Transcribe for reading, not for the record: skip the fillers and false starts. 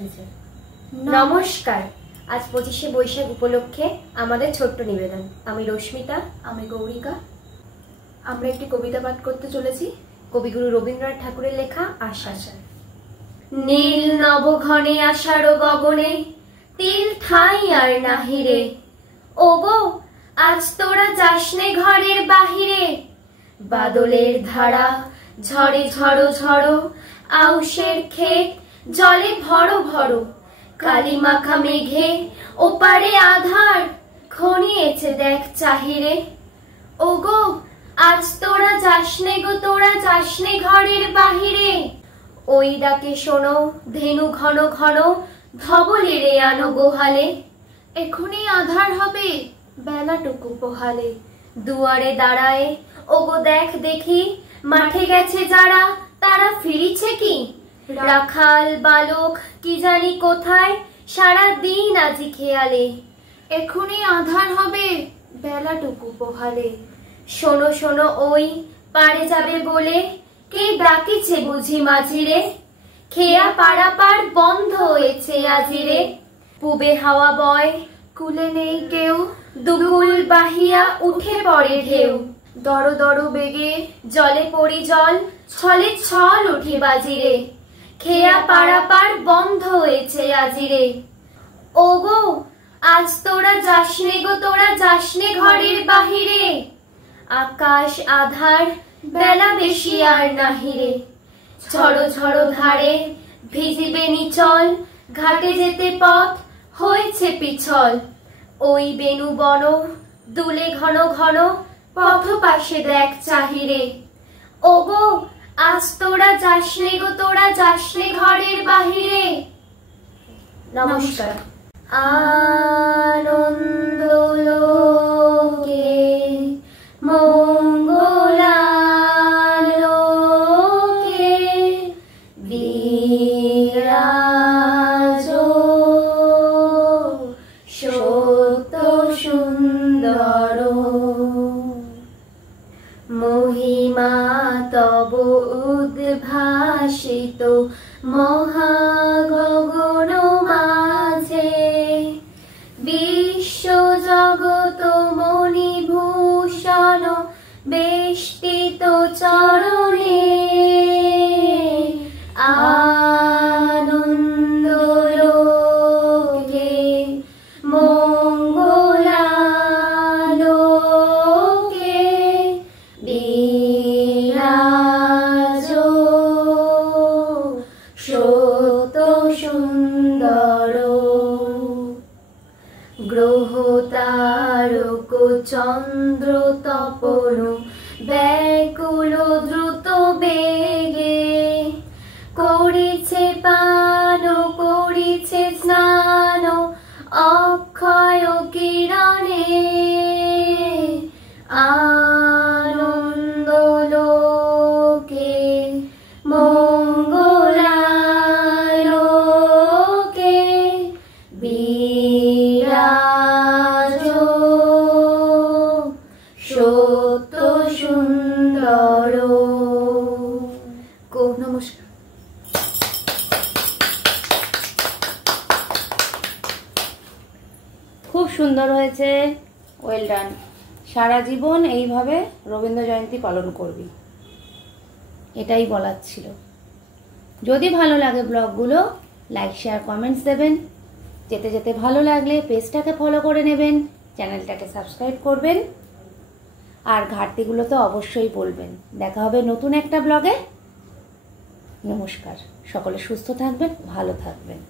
নমস্কার। আজ 25শে বৈশাখ উপলক্ষে আমাদের ছোট্ট নিবেদন। আমি রশ্মিতা, আমি গৌরিকা। আমরা একটি কবিতা পাঠ করতে চলেছি কবিগুরু রবীন্দ্রনাথ ঠাকুরের লেখা আশা। নীল নবঘনে আষাঢ় গগনে তিল ঠাঁই আর নাহিরে, ওগো আজ তোরা যাসনে ঘরের বাহিরে। বাদলের ধারা ঝড়ে ঝড়ো ঝড়ো, আউশের ক্ষেত জলে ভরো ভরো। কালি মাখা মেঘে ওপারে আধার ঘনিয়েছে দেখ চাহিরে। ওগো আজ তোরা যাসনে গো, তোরা যাসনে ঘরের বাহিরে। ওই ডাকে শোনো ধেনু ঘন ঘন, ধবলেরে আনো গোহালে। এখনই আধার হবে বেলাটুকু পোহালে। দুয়ারে দাঁড়ায় ওগো দেখ দেখি, মাঠে গেছে যারা তারা ফিরিছে কি। রাখাল বালক কি জানি কোথায়, সারা দিন আজি খেয়ালে। এখনই আধার হবে বেলাটুকু পোহালে। শোনো শোনো ওই পারে যাবে বলে, কে ডাকিছে বুঝি মাঝিরে। খেয়া পারাপার বন্ধ হয়েছে আজিরে। পুবে হাওয়া বয় কুলে নেই কেউ, দুকুল বাহিয়া উঠে পড়ে ঢেউ। দর দর বেগে জলে পড়ি জল, ছলে ছল উঠি বাজিরে। খেয়া পারাপার বন্ধ হয়েছে আজিরে। ওগো আজ তোরা যাসনে গো, তোরা যাসনে ঘরের বাহিরে। আকাশ আধার বেলা বেশি আর নাহিরে। ঝড়ো ঝড়ো ধারে ভিজিবে নিচল, ঘাটে যেতে পথ হয়েছে পিছল। ওই বেনু বন দুলে ঘন ঘন, পথ পাশে দেখ চাহিরে। ওগো আজ তোরা যাসনে গো, তোরা যাসনে ঘরের বাহিরে। নমস্কার। আনন্দ লোকে মঙ্গলালোকে বিরাজো সত্য সুন্দর। মহিমা তব উদ্ভাসিত মহাগগন মাঝে। বিশ্ব জগত মণিভূষণ বেষ্টিত চরণে। আনন্দ লোকে মঙ্গলালোকে বিরাজো সত্য সুন্দর। গ্রহ তারক চন্দ্র তপন ব্যাকুল দ্রুত বেগে। করিছে পান করিছে স্নান অক্ষয় কিরণে। আনন্দ লোকে মঙ্গলালোকে বিরাজো সত্য সুন্দর। নমস্কার। খুব সুন্দর হয়েছে, ওয়েল ডান। সারা জীবন এইভাবে রবীন্দ্র জয়ন্তী পালন করবি, এটাই বলার ছিল। যদি ভালো লাগে ব্লগগুলো লাইক শেয়ার কমেন্টস দেবেন। যেতে যেতে ভালো লাগলে পেজটাকে ফলো করে নেবেন, চ্যানেলটাকে সাবস্ক্রাইব করবেন, আর ঘাটতিগুলো তো অবশ্যই বলবেন। দেখা হবে নতুন একটা ব্লগে। নমস্কার। সকলে সুস্থ থাকবেন, ভালো থাকবেন।